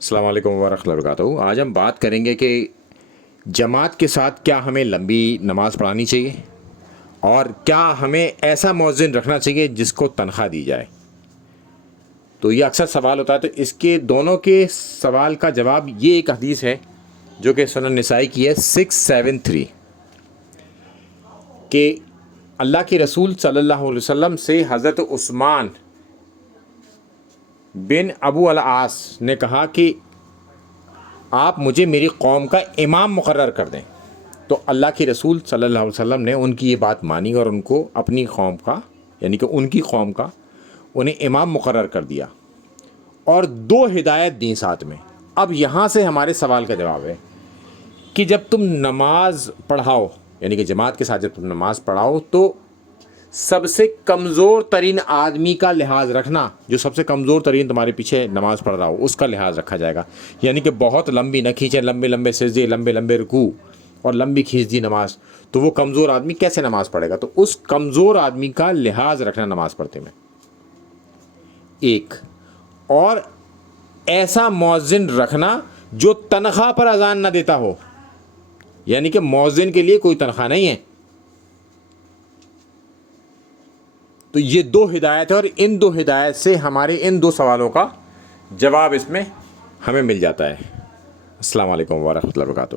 السلام علیکم ورحمۃ اللہ وبرکاتہ۔ آج ہم بات کریں گے کہ جماعت کے ساتھ کیا ہمیں لمبی نماز پڑھانی چاہیے اور کیا ہمیں ایسا مؤذن رکھنا چاہیے جس کو تنخواہ دی جائے۔ تو یہ اکثر سوال ہوتا ہے، تو اس کے دونوں کے سوال کا جواب یہ ایک حدیث ہے جو کہ سنن نسائی کی ہے 673 کہ اللہ کے رسول صلی اللہ علیہ وسلم سے حضرت عثمان بن ابو العاص نے کہا کہ آپ مجھے میری قوم کا امام مقرر کر دیں۔ تو اللہ کے رسول صلی اللہ علیہ وسلم نے ان کی یہ بات مانی اور ان کو اپنی قوم کا یعنی کہ ان کی قوم کا انہیں امام مقرر کر دیا اور 2 ہدایت دیں ساتھ میں۔ اب یہاں سے ہمارے سوال کا جواب ہے کہ جب تم نماز پڑھاؤ یعنی کہ جماعت کے ساتھ جب تم نماز پڑھاؤ تو سب سے کمزور ترین آدمی کا لحاظ رکھنا، جو سب سے کمزور ترین تمہارے پیچھے نماز پڑھ رہا ہو اس کا لحاظ رکھا جائے گا، یعنی کہ بہت لمبی نہ کھینچیں، لمبے لمبے سجدے، لمبے لمبے رکوع اور لمبی کھینچ دی نماز، تو وہ کمزور آدمی کیسے نماز پڑھے گا؟ تو اس کمزور آدمی کا لحاظ رکھنا نماز پڑھتے میں ایک، اور ایسا مؤذن رکھنا جو تنخواہ پر اذان نہ دیتا ہو، یعنی کہ مؤذن کے لیے کوئی تنخواہ نہیں ہے۔ تو یہ 2 ہدایت ہے اور ان 2 ہدایت سے ہمارے ان 2 سوالوں کا جواب اس میں ہمیں مل جاتا ہے۔ السلام علیکم ورحمۃ اللہ وبرکاتہ۔